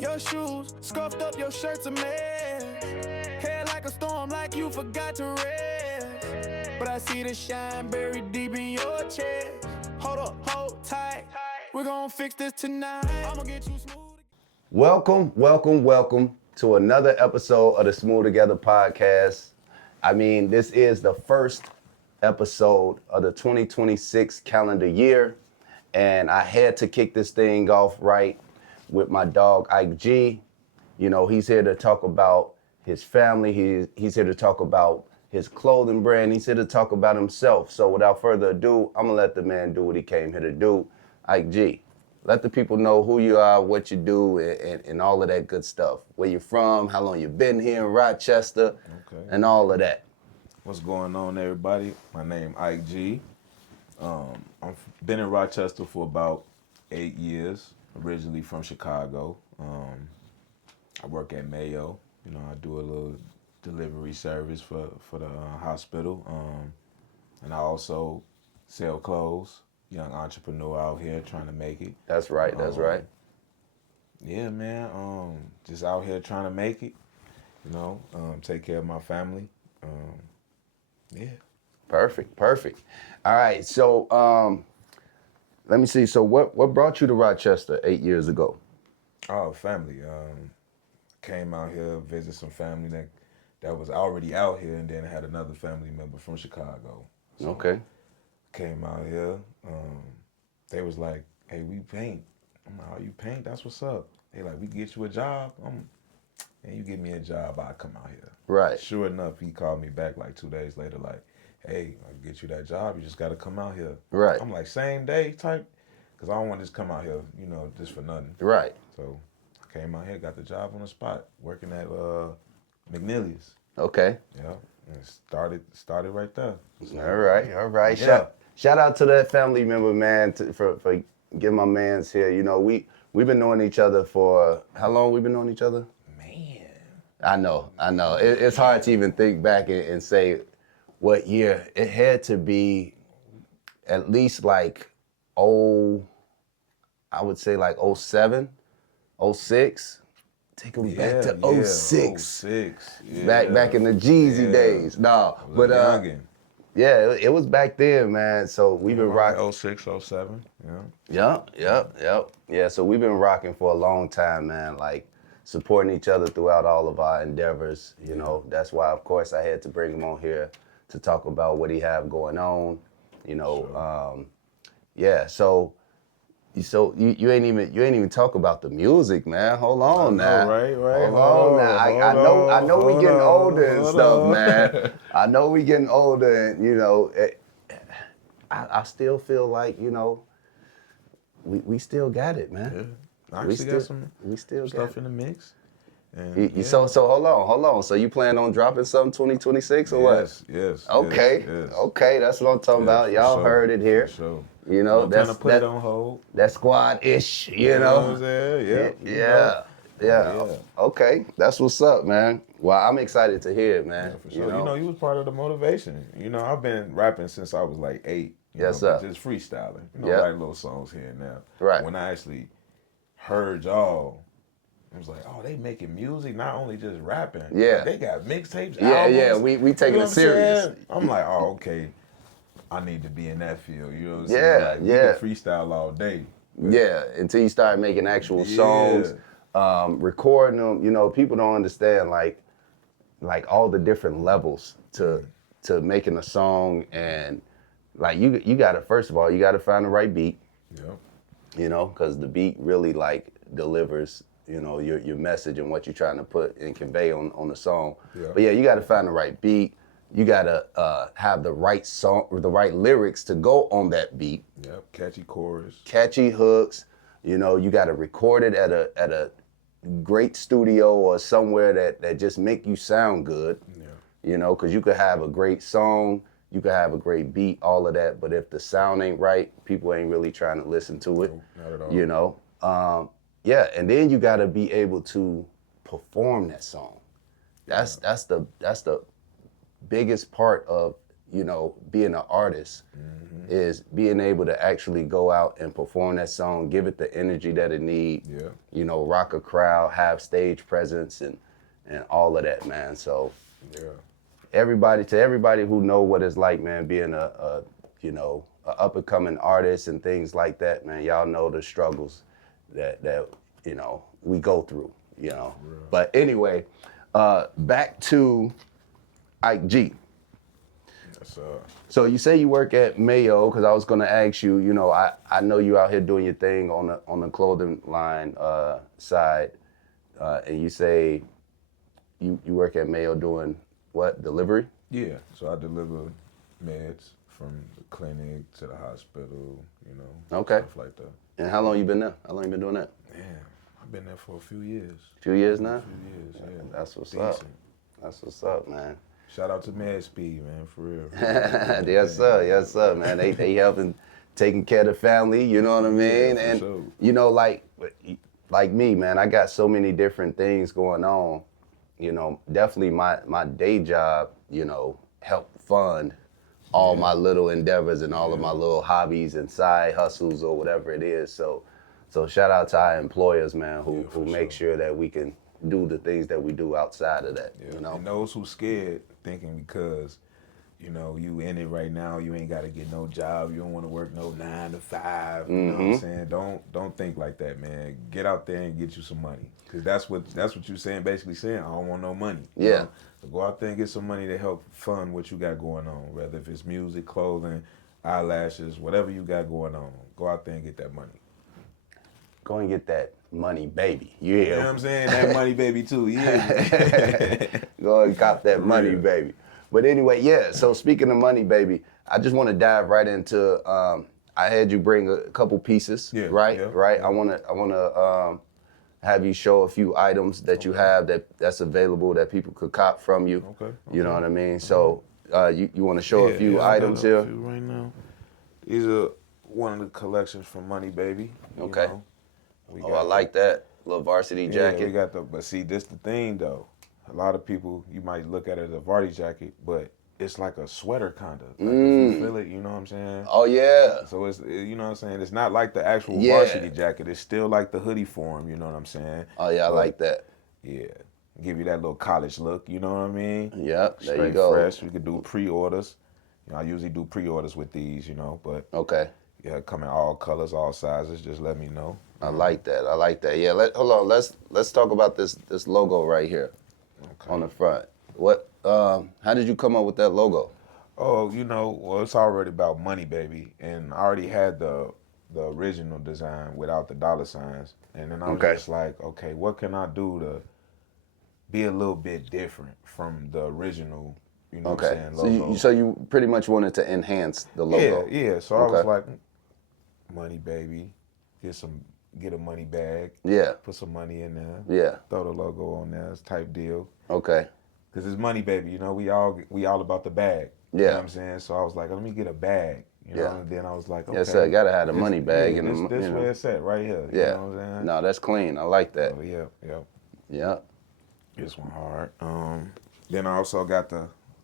Your shoes scuffed up, your shirt's a mess. Hair like a storm, like you forgot to rest. But I see the shine buried deep in your chest. Hold up, hold tight. We're gonna fix this tonight. I'ma get you smooth. Welcome to another episode of the Smooth Together podcast. I mean, this is the first episode of the 2026 calendar year, and I had to kick this thing off right with my dog IKE G. You know, he's here to talk about his family. He's here to talk about his clothing brand. He's here to talk about himself. So without further ado, I'm gonna let the man do what he came here to do. IKE G, let the people know who you are, what you do, and all of that good stuff. Where you're from, how long you've been here in Rochester, and all of that. What's going on, everybody? My name IKE G. I've been in Rochester for about 8 years, originally from Chicago. I work at Mayo. You know, I do a little delivery service for the hospital. And I also sell clothes. Young entrepreneur out here trying to make it. That's right, that's right. Yeah, man. Just out here trying to make it. You know, take care of my family. Yeah. Perfect. All right, so let me see. So what brought you to Rochester 8 years ago? Oh, family. Came out here, visit some family that was already out here, and then had another family member from Chicago. So Okay. Came out here. They was like, "Hey, we paint." I'm like, "Oh, you paint? That's what's up." They like, "We get you a job." And you give me a job, I come out here. Right. Sure enough, he called me back like 2 days later, like, "Hey, I can get you that job. You just got to come out here." Right. I'm like, same day type, because I don't want to just come out here, you know, just for nothing. Right. So I came out here, got the job on the spot, working at McNeely's. Okay. Yeah, and started right there. So, All right. Yeah. Shout out to that family member, man, for getting my man's here. You know, we've been knowing each other for how long? We've been knowing each other? Man. I know. It's hard to even think back and say what year. It had to be at least like I would say like 07, 06. Take them back to 06. 06. Yeah. Back in the Jeezy days. No, but youngin'. yeah, it was back then, man. So we've been rocking. 06, 07. Yeah. Yep. Yeah, so we've been rocking for a long time, man. Like supporting each other throughout all of our endeavors. You know, that's why, of course, I had to bring him on here to talk about what he have going on. You know, Sure. Yeah. So you ain't even talk about the music, man. Hold on now. Right. Hold on now. I know we getting older and stuff, man. I know we getting older, and you know, I still feel like, you know, we still got it, man. Yeah. I actually got some stuff stuff in the mix. And So hold on. So you plan on dropping something 2026 or what? Yes. Okay. Yes. Okay, that's what I'm talking about. for Y'all sure, heard it here. For sure. You know, I'm trying to put it on hold. That squad-ish, you You know what know? I'm saying? Yeah. Okay, that's what's up, man. Well, I'm excited to hear it, man. Yeah, for sure. You know, you was part of the motivation. You know, I've been rapping since I was like 8. Yes, know, sir. Just freestyling. You know, Yep. writing little songs here and there. Right. When I actually heard y'all, I was like, oh, they making music, not only just rapping. Yeah. Like, they got mixtapes, Yeah, albums. we taking know it what I'm serious. saying? I'm like, oh, okay. I need to be in that field. You know what I'm Yeah, saying? Like, yeah. We can freestyle all day. Yeah, until you start making actual songs, recording them. You know, people don't understand like all the different levels to making a song, and like you gotta, first of all, you gotta find the right beat. Yeah. You know, because the beat really like delivers, you know, your message and what you're trying to put and convey on the song. Yeah. But yeah, you got to find the right beat. You got to have the right song or the right lyrics to go on that beat. Yep. Catchy chorus. Catchy hooks. You know, you got to record it at a great studio or somewhere that just make you sound good. Yeah. You know, because you could have a great song, you could have a great beat, all of that, but if the sound ain't right, people ain't really trying to listen to it. No, not at all. You know, yeah, and then you got to be able to perform that song. That's the biggest part of you know, being an artist is being able to actually go out and perform that song, give it the energy that it needs, you know, rock a crowd, have stage presence and all of that, man. So everybody who know what it's like, man, being a you know, a up and coming artist and things like that, man, y'all know the struggles that you know, we go through, you know. But anyway, back to IKE G. So you say you work at Mayo, because I was going to ask you, you know, I know you out here doing your thing on the clothing line side, and you say you work at Mayo doing what, delivery? Yeah, so I deliver meds from the clinic to the hospital, you know, stuff like that. And how long you been there? How long you been doing that? Man, I've been there for a few years. Few years now? A few years, yeah. That's what's Decent. up. That's what's up, man. Shout out to Med Speed, man, for real. Yes, sir, man. They helping taking care of the family, you know what I mean? Yeah, and sure. you know, like me, man, I got so many different things going on. You know, definitely my day job, you know, help fund all my little endeavors and all of my little hobbies and side hustles or whatever it is. So shout out to our employers, man, who make sure that we can do the things that we do outside of that, you know? And those who scared thinking because, you know, you in it right now, you ain't got to get no job, you don't want to work no 9 to 5, you know what I'm saying? Don't think like that, man. Get out there and get you some money. Because that's what you're saying, basically saying, I don't want no money. You know? So go out there and get some money to help fund what you got going on, whether if it's music, clothing, eyelashes, whatever you got going on. Go out there and get that money. Go and get that money, baby. Yeah. You know what I'm saying? That money, baby, too. Yeah. Go and cop that money, baby. But anyway, yeah. So speaking of money, baby, I just want to dive right into. I had you bring a couple pieces, right? I want to have you show a few items that you have that's available that people could cop from you. Okay. You know what I mean? So you want to show a few items here? Right now. These are one of the collections from Money Baby. Okay. I like that little varsity jacket. Yeah, we got but see, this the thing though. A lot of people, you might look at it as a varsity jacket, but it's like a sweater kind of. Like if you feel it, you know what I'm saying? Oh yeah. So it's, you know what I'm saying? It's not like the actual varsity jacket. It's still like the hoodie form, you know what I'm saying? Oh yeah, I like that. Yeah. Give you that little college look, you know what I mean? Yep, there you Straight go. fresh. We could do pre-orders. You know, I usually do pre-orders with these, you know, but yeah, come in all colors, all sizes. Just let me know. I like that. I like that. Yeah. Hold on. Let's talk about this logo right here on the front. What? How did you come up with that logo? Oh, you know, well, it's already about Money Baby, and I already had the original design without the dollar signs, and then I was just like, okay, what can I do to be a little bit different from the original? You know what I'm saying? Logo. So you pretty much wanted to enhance the logo. Yeah. So I was like, Money Baby, get a money bag. Yeah. Put some money in there. Yeah. Throw the logo on there. It's type deal. Okay. Cause it's Money Baby, you know. We all about the bag. Yeah. You know what I'm saying? So I was like, let me get a bag. You know. And then I was like, okay. Yes, sir. Gotta have the money bag and this where it's at right here. Yeah. You know what I'm saying? No, that's clean. I like that. Oh, yeah. This one hard. Then I also got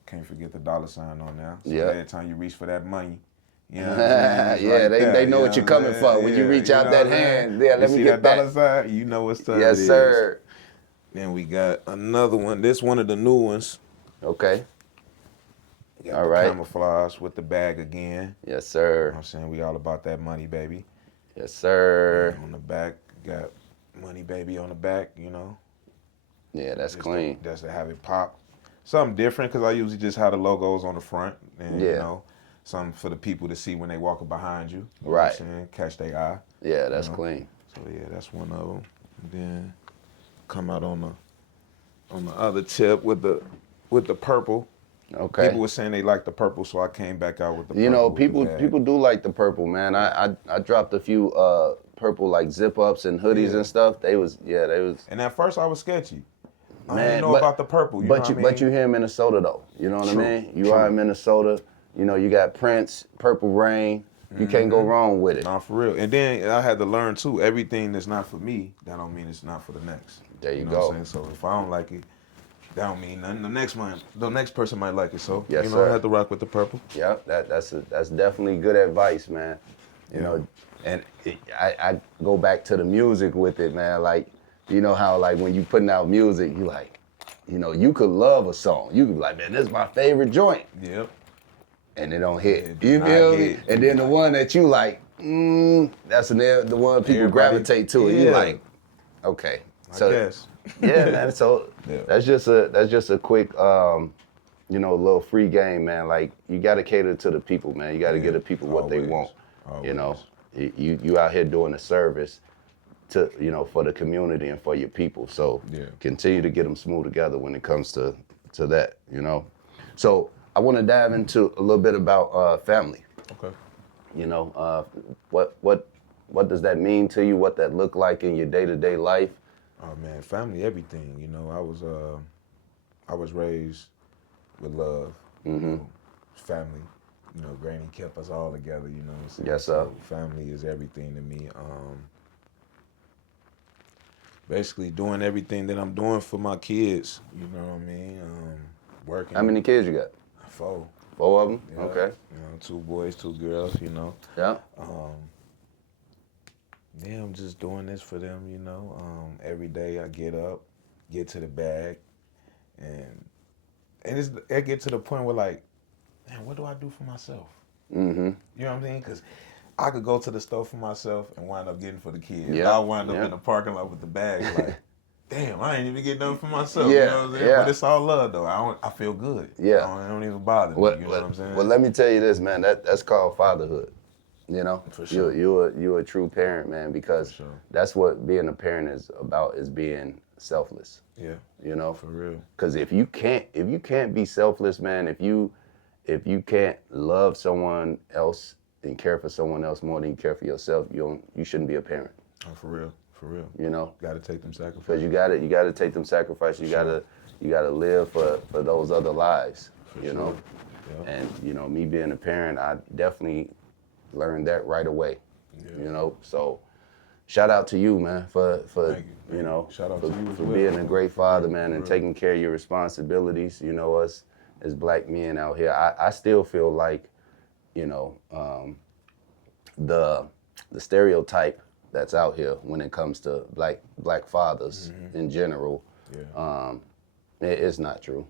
can't forget the dollar sign on there. So every time you reach for that money, you know what I'm saying? They know what you're coming for. When you reach out that hand, let me get that dollar sign, you know what's time. Yes, sir. Then we got another one. This one of the new ones. Okay. All right. Camouflage with the bag again. Yes, sir. You know what I'm saying? We all about that Money Baby. Yes, sir. And on the back, got Money Baby on the back, you know. Yeah, that's clean. That's to have it pop. Something different, because I usually just have the logos on the front. And, you know, something for the people to see when they walking behind you. You know what I'm saying? Catch their eye. Yeah, that's clean. So, yeah, that's one of them. And then come out on the other tip with the purple. Okay. People were saying they like the purple, so I came back out with the purple. You know, people do like the purple, man. I dropped a few purple like zip ups and hoodies and stuff. They was. And at first I was sketchy. I didn't know about the purple. But you're here in Minnesota though. You know what I mean? You are in Minnesota. You know, you got Prince, Purple Rain. You can't go wrong with it. Nah, for real. And then I had to learn too, everything that's not for me, that don't mean it's not for the next. There you know go. What I'm saying? So if I don't like it, that don't mean nothing. The next person might like it. So Yes, you know, sir. I have to rock with the purple. Yeah, that's definitely good advice, man. You Yeah. know, and I go back to the music with it, man. Like, you know how like when you putting out music, you like, you know, you could love a song. You could be like, man, this is my favorite joint, Yep. and it don't hit. It do You not feel me? hit. And then the one that you like, that's the one people Everybody- gravitate to. And you yeah. like, okay, I so guess. yeah, man. So Yeah. that's just a quick you know, little free game, man. Like you got to cater to the people, man. You got to Yeah, give the people what they always, want. You know, always. you out here doing a service to, you know, for the community and for your people. So Yeah. continue to get them smooth together when it comes to that. You know, so I want to dive into a little bit about family. Okay. You know, what does that mean to you? What that look like in your day-to-day life? Oh man, family, everything. You know, I was raised with love. You know, family. You know, Granny kept us all together. You know, so, Yes, sir. so family is everything to me. Basically doing everything that I'm doing for my kids. You know what I mean? Working. How many kids you got? 4. 4 of them. Yeah. Okay. You know, 2 boys, 2 girls. You know. Yeah. Yeah, I'm just doing this for them, you know. Every day I get up, get to the bag, and it get to the point where like, man, what do I do for myself? Mm-hmm. You know what I'm saying? Because I could go to the store for myself and wind up getting for the kids. Yeah, I'll wind up yeah. in the parking lot with the bag, like, damn, I ain't even get nothing for myself. Yeah, You know what I'm saying? yeah. But it's all love though. I feel good. Yeah. It don't even bother me. You know what I'm saying? Well, let me tell you this, man. That's called fatherhood. You know, For sure. You're a true parent, man, because For sure. that's what being a parent is about, is being selfless. Yeah, You know, for real. because if you can't be selfless, man, if you can't love someone else and care for someone else more than you care for yourself, you shouldn't be a parent. Oh, for real. For real. You know, Got to take them sacrifices. because you got to take them sacrifices. You got to live for those other lives. For you sure. know, Yeah. and you know, me being a parent, I definitely learned that right away. Yeah. You know, so shout out to you, man, for Thank you. you know, Shout out for, to you as for well. being a great father, man, and Right. taking care of your responsibilities. You know, us as black men out here, I still feel like, you know, the stereotype that's out here when it comes to black fathers in general, Yeah. it's not true.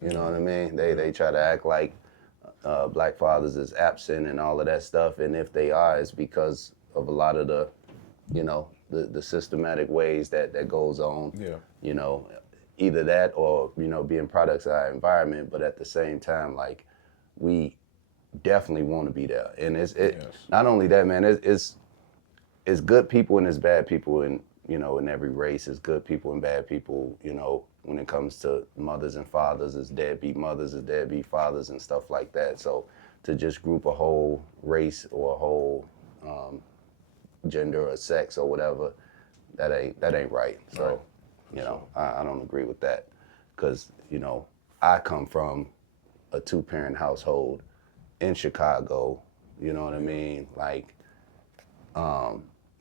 You know what I mean? They try to act like black fathers is absent and all of that stuff, and if they are, it's because of a lot of the, you know, the systematic ways that goes on. Yeah. You know, either that or, you know, being products of our environment, but at the same time, like, we definitely want to be there. And it's Yes. not only that, man, it's good people and it's bad people, and you know, in every race, it's good people and bad people. You know, when it comes to mothers and fathers, it's deadbeat mothers, it's deadbeat fathers, and stuff like that. So to just group a whole race or a whole gender or sex or whatever, that ain't right. So, Right. you know, I don't agree with that, because you know, I come from a 2-parent household in Chicago. You know what I mean? Like,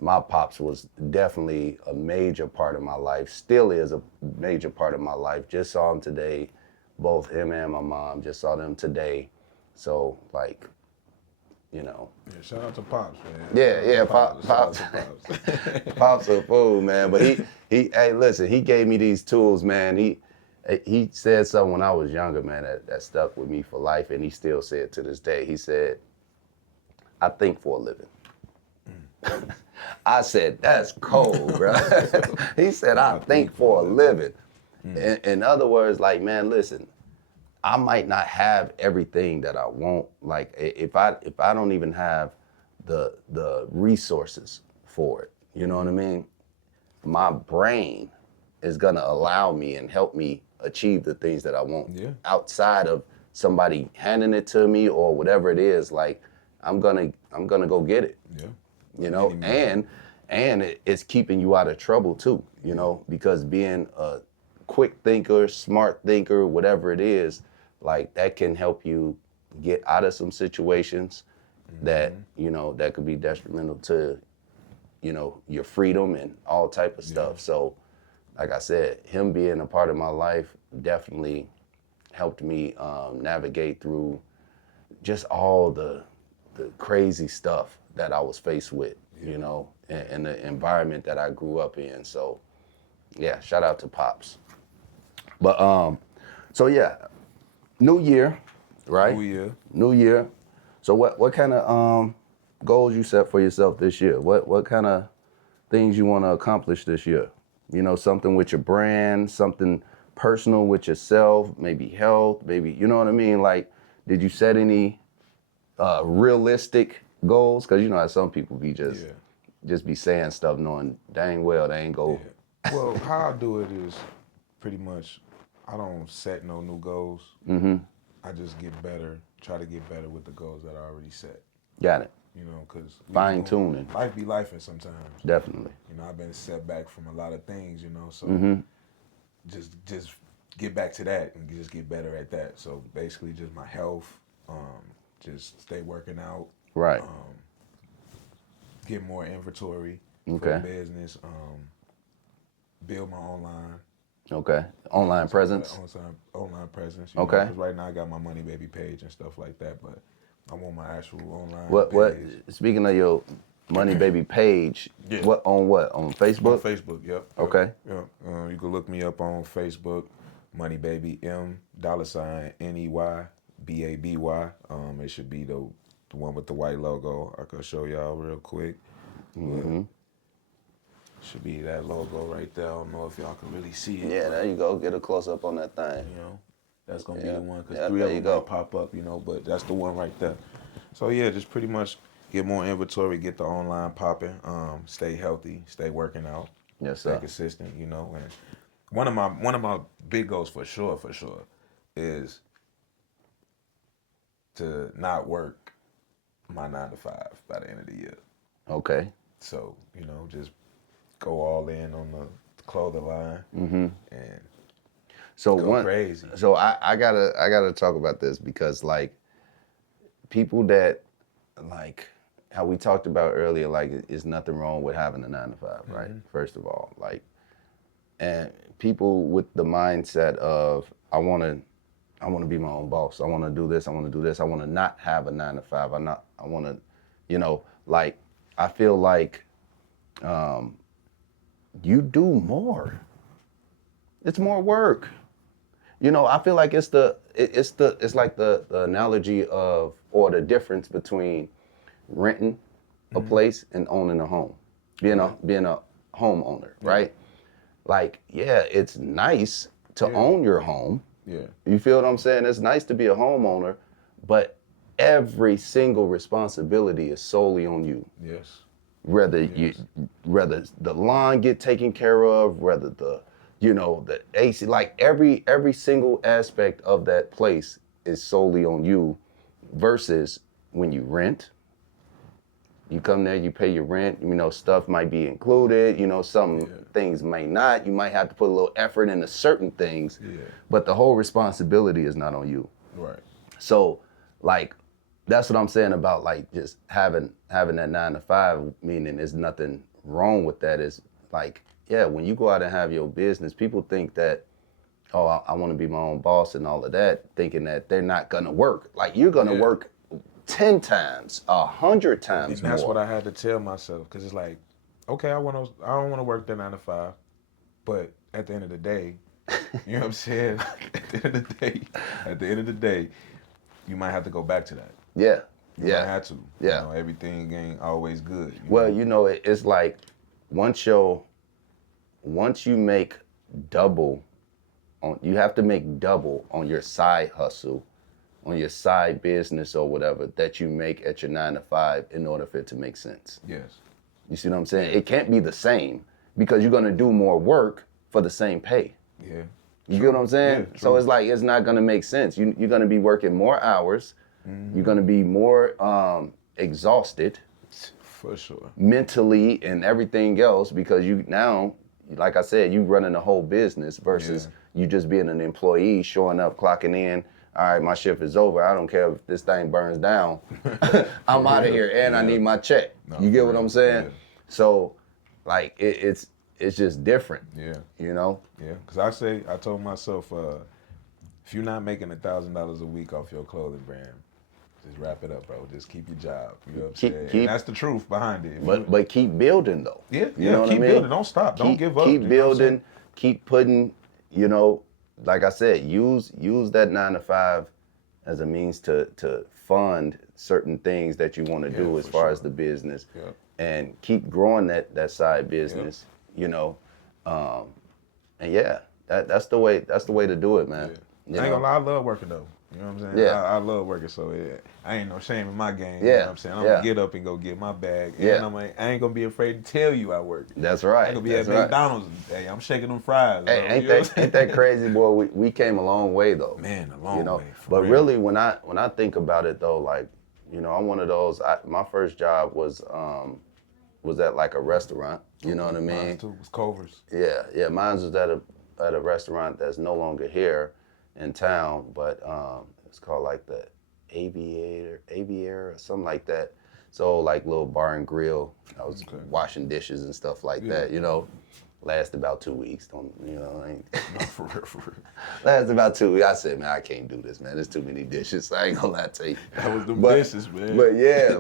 my pops was definitely a major part of my life, still is a major part of my life. Just saw him today, both him and my mom, just saw them today. So, like, you know. Yeah, shout out to Pops, man. Yeah, Shout out Pops. to Pops. Pops a fool, man. But he hey, listen, he gave me these tools, man. He said something when I was younger, man, that stuck with me for life, and he still said to this day. He said, I think for a living. I said, that's cold, bro. He said, I think for a living. In other words, like, man, listen, I might not have everything that I want. Like, if I don't even have the resources for it, you know what I mean? My brain is gonna allow me and help me achieve the things that I want. Yeah. Outside of somebody handing it to me or whatever it is, like, I'm gonna go get it. Yeah. You know, and it's keeping you out of trouble too, you know, because being a quick thinker, smart thinker, whatever it is, like, that can help you get out of some situations that, you know, that could be detrimental to, you know, your freedom and all type of stuff. So, like I said, him being a part of my life definitely helped me navigate through just all the crazy stuff that I was faced with, you know, and the environment that I grew up in. So, yeah, shout out to Pops. But so yeah, new year, right? New year. New year. So what kind of goals you set for yourself this year? What kind of things you want to accomplish this year? You know, something with your brand, something personal with yourself, maybe health, maybe, you know what I mean? Like, did you set any realistic goals? Because you know how some people be just be saying stuff knowing dang well they ain't go. Yeah. Well, how I do it is pretty much I don't set no new goals. I just get better, try to get better with the goals that I already set. Got it. You know, because Fine tuning. life be lifing sometimes. Definitely. You know, I've been set back from a lot of things. You know, so just get back to that and just get better at that. So basically, just my health, just stay working out, Right. get more inventory for Okay. the business, build my online. Okay. Online presence. Online presence. Okay. Because right now I got my Money Baby page and stuff like that, but I want my actual online What page. speaking of your Money Baby page, Yeah. what? On Facebook? On Facebook, yep. Okay. Yep. You can look me up on Facebook, Money Baby M $NEY BABY. It should be the one with the white logo. I could show y'all real quick. Should be that logo right there. I don't know if y'all can really see it. Yeah, there you go. Get a close up on that thing. You know, that's gonna be Yeah. the one because Yeah, 3 there of you them go. might pop up. You know, but that's the one right there. So yeah, just pretty much get more inventory, get the online popping, stay healthy, stay working out, Yes, stay sir. consistent. You know, and one of my big goals for sure is to not work my 9 to 5 by the end of the year. Okay. So you know, just go all in on the clothing line and So go crazy. So I gotta talk about this because like people that like how we talked about earlier, like it's nothing wrong with having a 9 to 5, right? First of all, like, and people with the mindset of I want to be my own boss. I want to do this. I want to do this. I want to not have a 9 to 5. I want to, you know, like I feel like you do more. It's more work. You know, I feel like it's like the analogy of or the difference between renting a place and owning a home. Being a homeowner, right? Like, yeah, it's nice to own your home. Yeah. You feel what I'm saying? It's nice to be a homeowner, but every single responsibility is solely on you. Yes. Whether the lawn get taken care of, whether the AC, like every single aspect of that place is solely on you, versus when you rent, you come there, you pay your rent, stuff might be included, some things may not, you might have to put a little effort into certain things, but the whole responsibility is not on you. Right. So like, that's what I'm saying about like just having that 9 to 5, meaning there's nothing wrong with that. Is like, yeah, when you go out and have your business, people think that, oh, I want to be my own boss and all of that, thinking that they're not gonna work. Like you're gonna work 10 times, 100 times And that's more. what I had to tell myself, because it's like, okay, I don't want to work the 9 to 5, but at the end of the day, you know what I'm saying? At the end of the day, you might have to go back to that. Yeah. You might have to. Yeah. Everything ain't always good. It's like once you make double you have to make double on your side hustle, on your side business or whatever that you make at your 9 to 5 in order for it to make sense. Yes. You see what I'm saying? It can't be the same because you're gonna do more work for the same pay. Yeah. You get what I'm saying? Yeah, so it's like, it's not gonna make sense. You're gonna be working more hours. You're gonna be more exhausted. For sure. Mentally and everything else, because you now, like I said, you running a whole business versus you just being an employee, showing up, clocking in. All right, my shift is over. I don't care if this thing burns down. I'm out of here, and I need my check. No, you get what I'm saying? Yeah. So, like, it's it's just different. Yeah. You know. Yeah. Because I told myself, if you're not making $1,000 a week off your clothing brand, just wrap it up, bro. Just keep your job. You know what I'm saying? And that's the truth behind it. But keep building though. Yeah, you know what keep I mean? building. Don't stop. Don't give up. Keep You know what I'm building. saying? Keep putting. You know, like I said, use that 9 to 5 as a means to fund certain things that you want to do as far as the business, and keep growing that side business. You know, and yeah, that's the way to do it, man. I ain't gonna lie, I love working though. You know what I'm saying? Yeah. I love working, so I ain't no shame in my game. Yeah. You know what I'm saying? I'm gonna get up and go get my bag. And I ain't gonna be afraid to tell you I work. That's right. I ain't gonna be at McDonald's. Hey, I'm shaking them fries. Hey, ain't that crazy, boy? We came a long way though. Man, a long way. But real. Really, when I think about it though, like, you know, I'm one of those. My first job was at like a restaurant. You know what I mean? Mine too was Culver's. Yeah. Mine was at a restaurant that's no longer here in town, but it's called like the Aviator or something like that. So like little bar and grill. I was washing dishes and stuff like that. You know, lasted about 2 weeks. For real. Lasted about 2 weeks. I said, man, I can't do this, man. There's too many dishes. I ain't gonna lie to you. That was them dishes, man.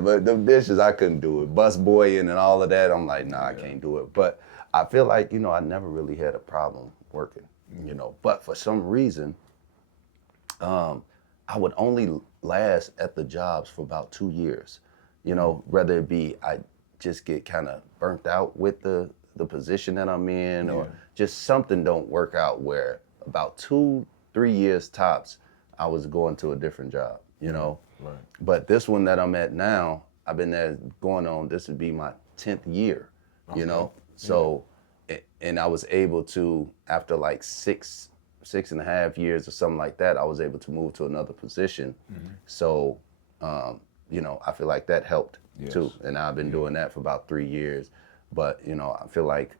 But them dishes, I couldn't do it. Bus boying and all of that, I'm like, nah, I can't do it. But I feel like, you know, I never really had a problem working, you know. But for some reason, I would only last at the jobs for about 2 years. You know, whether it be I just get kind of burnt out with the position that I'm in, or just something don't work out, where about 2-3 years tops, I was going to a different job, you know. Right. But this one that I'm at now, I've been there going on, this would be my 10th year, you know. So, and I was able to, after like 6.5 years or something like that, I was able to move to another position. So, you know, I feel like that helped too. And I've been doing that for about 3 years. But, you know, I feel like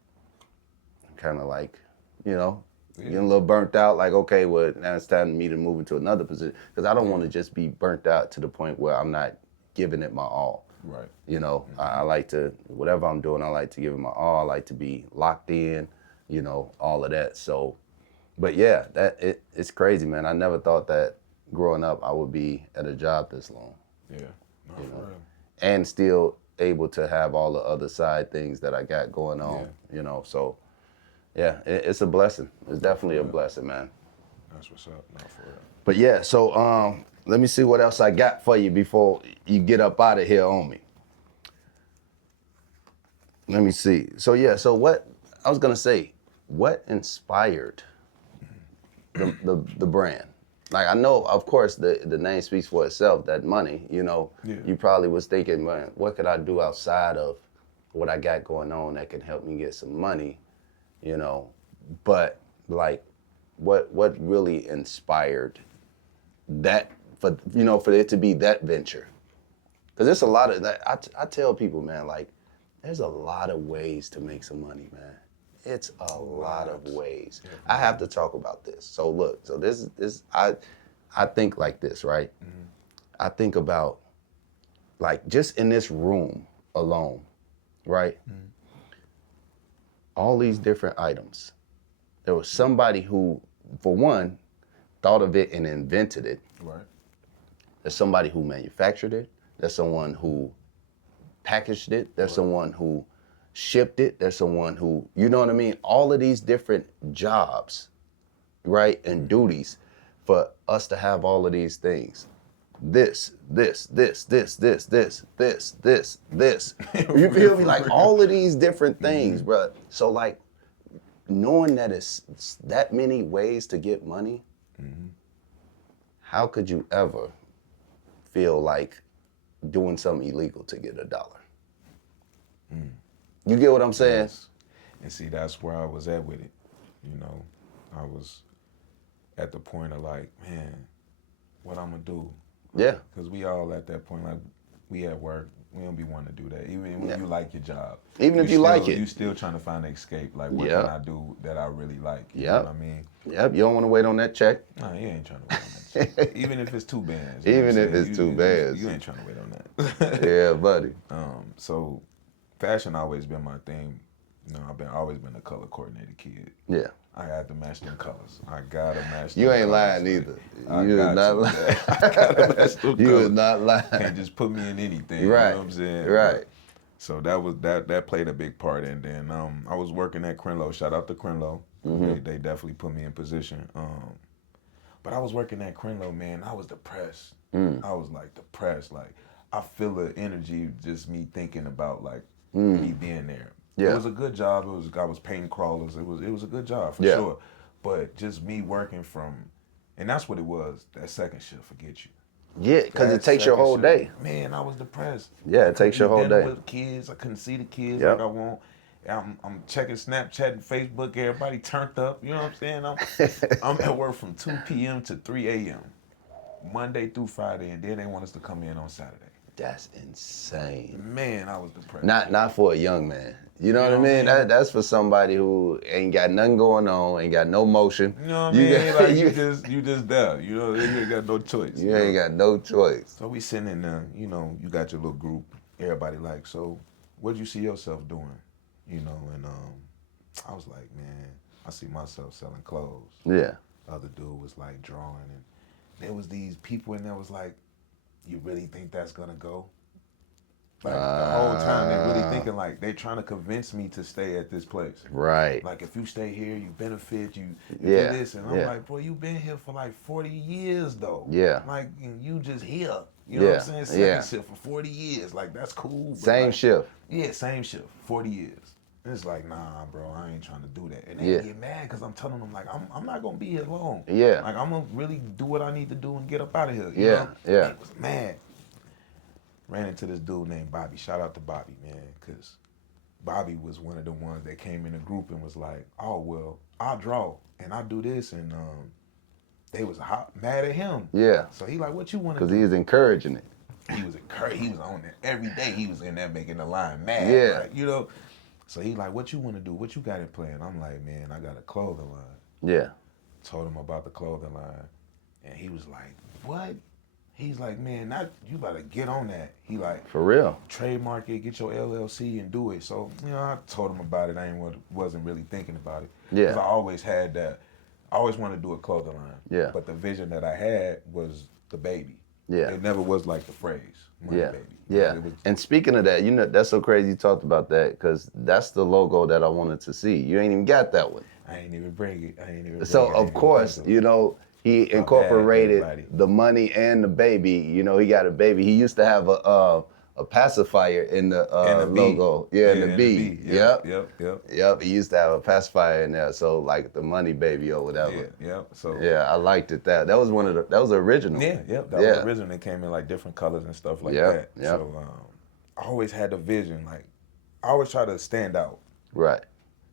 I'm kind of like, you know, getting a little burnt out. Like, okay, well, now it's time for me to move into another position. Because I don't want to just be burnt out to the point where I'm not giving it my all. Right. You know, I like to, whatever I'm doing, I like to give it my all. I like to be locked in, you know, all of that. So, but yeah, it's crazy, man. I never thought that growing up I would be at a job this long. Yeah. No, you know? for real. And still able to have all the other side things that I got going on, you know. So, yeah, it's a blessing. It's definitely a blessing, man. That's what's up. No, for real. But yeah, so let me see what else I got for you before you get up out of here on me. Let me see. So yeah, so what I was gonna say, what inspired the brand? Like, I know, of course, the name speaks for itself, that money, you know. You probably was thinking, man, what could I do outside of what I got going on that can help me get some money, you know? But like, what really inspired that, for, you know, for it to be that venture? Because there's a lot of that. I tell people, man, like, there's a lot of ways to make some money, man. It's a lot of ways. I have to talk about this. So look, so this I think like this, right? I think about, like, just in this room alone, right? All these different items. There was somebody who, for one, thought of it and invented it. Right. There's somebody who manufactured it. There's someone who packaged it. There's someone who shipped it. There's someone who, you know what I mean? All of these different jobs, right, and duties for us to have all of these things. This. You feel me? Like, all of these different things, bro. So, like, knowing that it's that many ways to get money, how could you ever feel like doing something illegal to get $1? You get what I'm saying? Yes. And see, that's where I was at with it. You know, I was at the point of like, man, what I'm gonna do? Yeah. Because we all at that point, like, we at work, we don't be wanting to do that. Even when you like your job. Even if you like it. You still trying to find an escape. Like, what can I do that I really like? You know what I mean? Yep, you don't want to wait on that check. Nah, you ain't trying to wait on that check. Even if it's 2 bands. Even if it's 2 bands. You ain't trying to wait on that. Yeah, buddy. So fashion always been my thing, No, always been a color coordinated kid. Yeah. I had to match them colors. I gotta match them You ain't colors. lying either. I You is got not to, lying. man. I gotta match them You colors. is not lying. Can't just put me in anything. Right. You know what I'm saying? Right. So that played a big part. And then I was working at Crenlo. Shout out to Crenlo. They definitely put me in position. But I was working at Crenlo, man. I was depressed. I was like depressed. Like I feel the energy, just me thinking about like me being there. Yeah. It was a good job. I was painting crawlers. It was a good job for Yeah. sure. But just me working and that's what it was. That second shift, forget you. Yeah, because it That takes your second whole shift, day. Man, I was depressed. Yeah, I it takes couldn't your be whole dealing day. with kids. I couldn't see the kids Yep. like I want. I'm checking Snapchat and Facebook. Everybody turned up. You know what I'm saying? I'm at work from 2 p.m. to 3 a.m. Monday through Friday, and then they want us to come in on Saturday. That's insane. Man, I was depressed. Not for a young man. You know what I mean? That's for somebody who ain't got nothing going on, ain't got no motion. You know what I mean? Like you just there. You know, you ain't got no choice. You ain't got no choice. So we sitting in there, you know, you got your little group, everybody like, so what do you see yourself doing? You know, and I was like, man, I see myself selling clothes. Yeah. The other dude was like drawing, and there was these people in there was like, you really think that's gonna go? Like the whole time they really thinking like they trying to convince me to stay at this place. Right. Like if you stay here, you benefit, you Yeah. do this. And I'm like, bro, you been here for like 40 years though. Yeah. Like and you just here. You know what I'm saying? Second shift for 40 years. Like that's cool. Same like, shift. Yeah, same shift. 40 years. And it's like, nah, bro, I ain't trying to do that. And they get mad because I'm telling them like I'm not gonna be here long. Yeah. Like I'm gonna really do what I need to do and get up out of here. You Yeah. know? Yeah. They was mad. Ran into this dude named Bobby. Shout out to Bobby, man, because Bobby was one of the ones that came in the group and was like, oh, well, I'll draw and I'll do this. And they was mad at him. Yeah. So he like, what you want to do? Because he was encouraging it. He was on there. Every day he was in there making the line mad. Yeah. Right? You know? So he like, what you want to do? What you got in plan? I'm like, man, I got a clothing line. Yeah. Told him about the clothing line. And he was like, what? He's like, man, you better get on that. He like, for real, trademark it, get your LLC and do it. So, you know, I told him about it. Wasn't really thinking about it. Yeah. Because I always had that. I always wanted to do a clothing line. Yeah. But the vision that I had was the baby. Yeah. It never was like the phrase, money baby. Yeah. And speaking of that, you know, that's so crazy you talked about that because that's the logo that I wanted to see. You ain't even got that one. I ain't even bring it. So, of course, you know, he incorporated the money and the baby. You know, he got a baby. He used to have a pacifier in the logo. Yeah, in the B. Yep. He used to have a pacifier in there. So like the money baby or whatever. Yep. So yeah, I liked it. That was that was original. Yeah. That was original. It came in like different colors and stuff like that. Yeah. So I always had the vision. Like I always try to stand out. Right.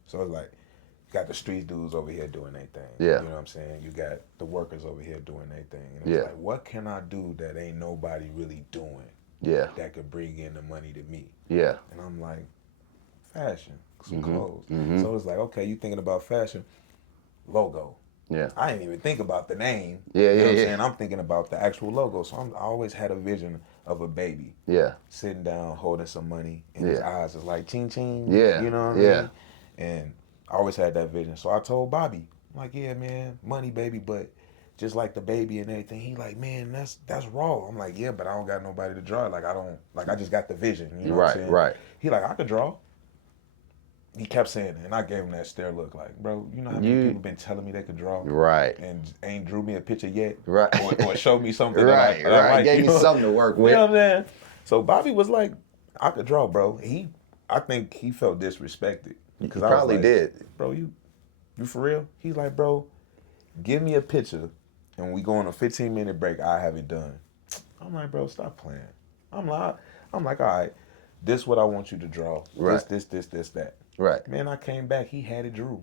So it's like. Got the street dudes over here doing their thing. Yeah. You know what I'm saying? You got the workers over here doing their thing. And it's like, what can I do that ain't nobody really doing? Yeah. That could bring in the money to me. Yeah. And I'm like, fashion, some clothes. So it's like, okay, you thinking about fashion, logo. Yeah. I didn't even think about the name. Yeah, you know what I'm saying? I'm thinking about the actual logo. So I always had a vision of a baby. Yeah. Sitting down, holding some money, and his eyes is like ching ching. Yeah. You know what I mean? And I always had that vision. So I told Bobby, I'm like, yeah, man, money baby, but just like the baby and everything. He like, man, that's raw. I'm like, yeah, but I don't got nobody to draw. Like I just got the vision. You know what I'm saying? Right. He like, I could draw. He kept saying it, and I gave him that stare look like, bro, you know how many people been telling me they could draw? Right. And ain't drew me a picture yet? Right. Or showed me something right. that I like. Gave me something to work with. You know what I'm saying? So Bobby was like, I could draw, bro. I think he felt disrespected. Because he probably did. Bro, you for real? He's like, bro, give me a picture and we go on a 15-minute break, I have it done. I'm like, bro, stop playing. I'm like, all right, this what I want you to draw. Right. This, that. Right. Man, I came back, he had it drew.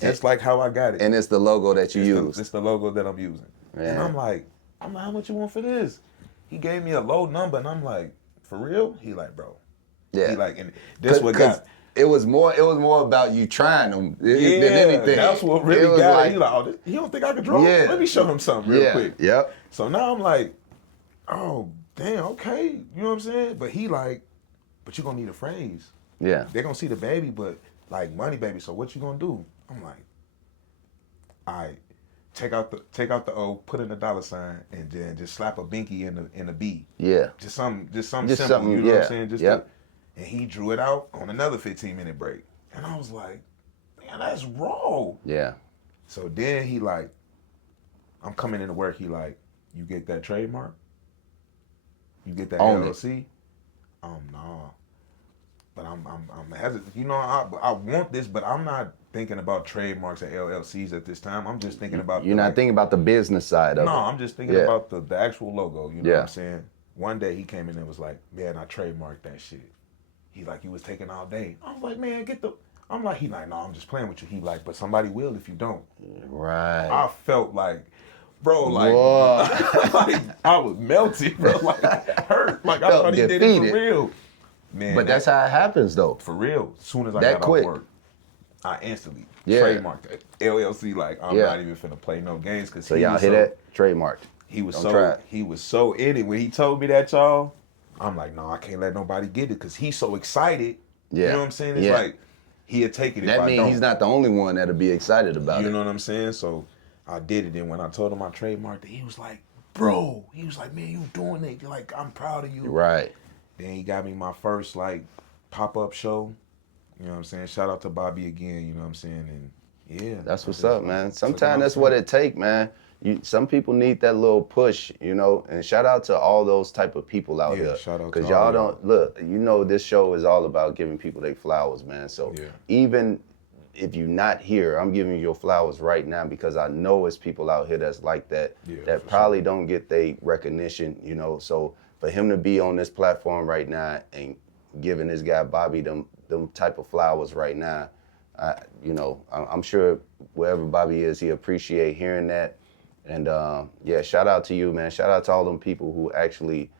Just like how I got it. And it's the logo that you use. It's the logo that I'm using. Man. And I'm like, how much you want for this? He gave me a low number and I'm like, for real? He like, bro. Yeah. He like, and this what got it was more about you trying them than anything. That's what really got it. He like, oh, you don't think I could draw? Yeah. Let me show him something real quick. Yep. So now I'm like, oh, damn, okay. You know what I'm saying? But he like, but you're going to need a phrase. Yeah. They're going to see the baby, but like, Money Baby, so what you gonna do? I'm like, all right, take out the O, put in a $, and then just slap a binky in the B. Yeah. Just something Just simple. something, You know what yeah. I'm saying? Yep. And he drew it out on another 15-minute break, and I was like, man, that's raw. Yeah. So then he like, I'm coming into work. He like, you get that trademark? You get that Own it. LLC? No. But I'm hesitant. You know, I want this, but I'm not thinking about trademarks and LLCs at this time. I'm just thinking about You're not thinking about the business side of it. No, I'm just thinking about the actual logo. You know what I'm saying? One day he came in and was like, man, I trademarked that shit. He like, you was taking all day. I was like, man, I'm like, he like, no, I'm just playing with you. He like, but somebody will if you don't. Right. I felt like, bro, like, like I was melted, bro, like hurt. Like I thought he did it for real. Man, but that's how it happens, though. For real. As soon as I that got quick. off work, I instantly trademarked that LLC. Like I'm not even finna play no games because so y'all hit that trademarked. He was so in it when he told me that, y'all. I'm like, no, I can't let nobody get it because he's so excited. Yeah. You know what I'm saying? It's like he'll take it. That if means he's not the only one that'll be excited about it. You know what I'm saying? So I did it, and when I told him I trademarked it, he was like, bro. He was like, man, you doing it? You're like, I'm proud of you. Right. Then he got me my first like pop-up show. You know what I'm saying? Shout out to Bobby again, you know what I'm saying? And yeah. That's what's up, man. Sometimes that's what it take, man. Some people need that little push, you know, and shout out to all those type of people out here. Shout out because y'all don't, look, you know this show is all about giving people their flowers, man. So even if you're not here, I'm giving you your flowers right now because I know it's people out here that's like that, that probably don't get their recognition, you know. So for him to be on this platform right now and giving this guy Bobby them type of flowers right now, you know, I'm sure wherever Bobby is, he appreciate hearing that. And yeah, shout out to you, man. Shout out to all them people who actually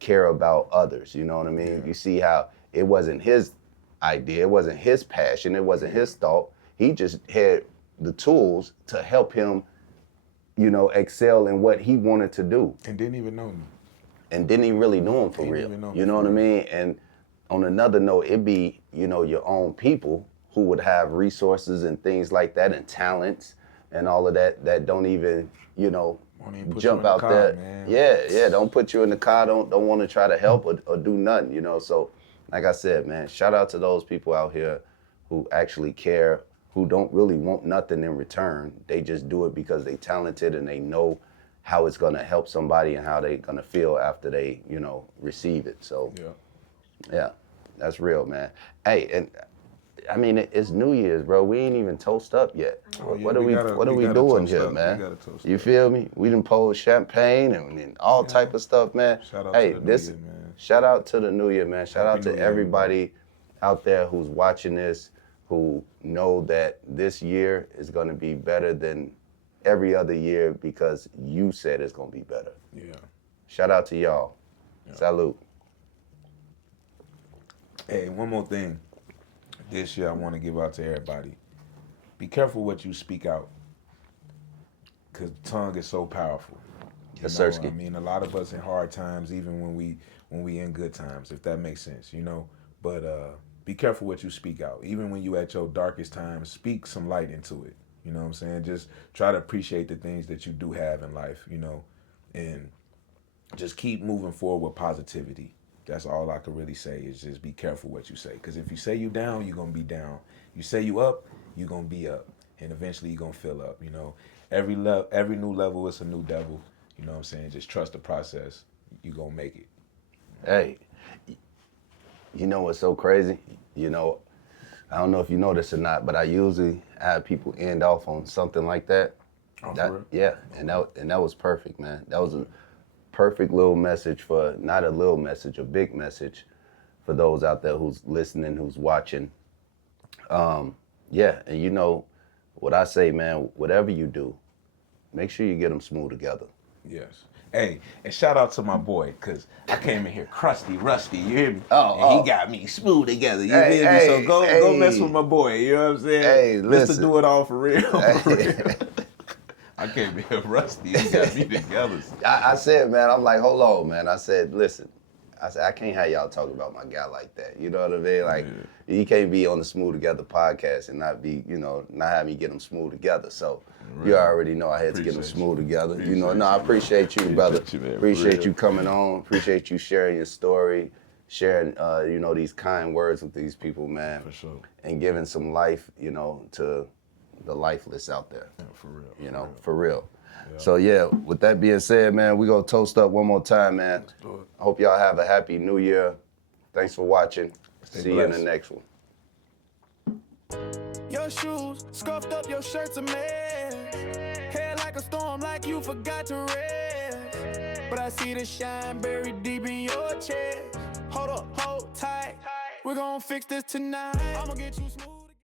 care about others. You know what I mean? Yeah. You see how it wasn't his idea, it wasn't his passion, it wasn't his thought. He just had the tools to help him, you know, excel in what he wanted to do. And didn't even know me. And didn't even really know him for real. You know what I mean? And on another note, it'd be, you know, your own people who would have resources and things like that and talents and all of that that don't even, you know, jump out there. Man. Yeah, don't put you in the car, don't want to try to help or do nothing, you know. So like I said, man, shout out to those people out here who actually care, who don't really want nothing in return. They just do it because they talented and they know how it's gonna help somebody and how they gonna feel after they, you know, receive it. So yeah, that's real, man. Hey, and I mean, it's New Year's, bro. We ain't even toast up yet. What are we doing here, man? You feel me? We done poured champagne and all type of stuff, man. Shout out to the New Year, man. Shout out to the New Year, man. Shout out to everybody out there who's watching this, who know that this year is gonna be better than every other year because you said it's gonna be better. Yeah. Shout out to y'all. Salute. Hey, one more thing. This year I want to give out to everybody. Be careful what you speak out. Cause the tongue is so powerful. Yes, sir. I mean, a lot of us in hard times, even when we in good times, if that makes sense, you know. But be careful what you speak out. Even when you at your darkest times, speak some light into it. You know what I'm saying? Just try to appreciate the things that you do have in life, you know, and just keep moving forward with positivity. That's all I can really say is just be careful what you say. Because if you say you down, you're going to be down. You say you up, you're going to be up. And eventually you're going to fill up, you know. Every new level is a new devil. You know what I'm saying? Just trust the process. You're going to make it. Hey, you know what's so crazy? You know, I don't know if you know this or not, but I usually have people end off on something like that. Oh, for real? Yeah, and that was perfect, man. That was a perfect little message for, not a little message, a big message for those out there who's listening, who's watching. Yeah, and you know what I say, man, whatever you do, make sure you get them smooth together. Yes. Hey, and shout out to my boy, because I came in here crusty, rusty, you hear me? And he got me smooth together, you hear me? So go mess with my boy, you know what I'm saying? Hey, listen. Mr. Do It All for real. For real. I came in here rusty, he got me together. I said, man, I'm like, hold on, man. I said, listen, I said, I can't have y'all talk about my guy like that. You know what I mean? Like, he can't be on the Smooth Together podcast and not be, not have me get him smooth together. So you already know I had to get him smooth together. I appreciate you, brother. Appreciate you coming on. Appreciate you sharing your story, sharing, these kind words with these people, man. For sure. And giving some life, to the lifeless out there. Yeah, for real. For real. Yeah. So yeah, with that being said, man, we gonna toast up one more time, man. Let's do it. I hope y'all have a happy new year. Thanks for watching. See you in the next one. Your shoes, scuffed up your shirt's a mess. Hair like a storm, like you forgot to rest. But I see the shine buried deep in your chest. Hold up, hold tight. We're gonna fix this tonight. I'ma get you smooth.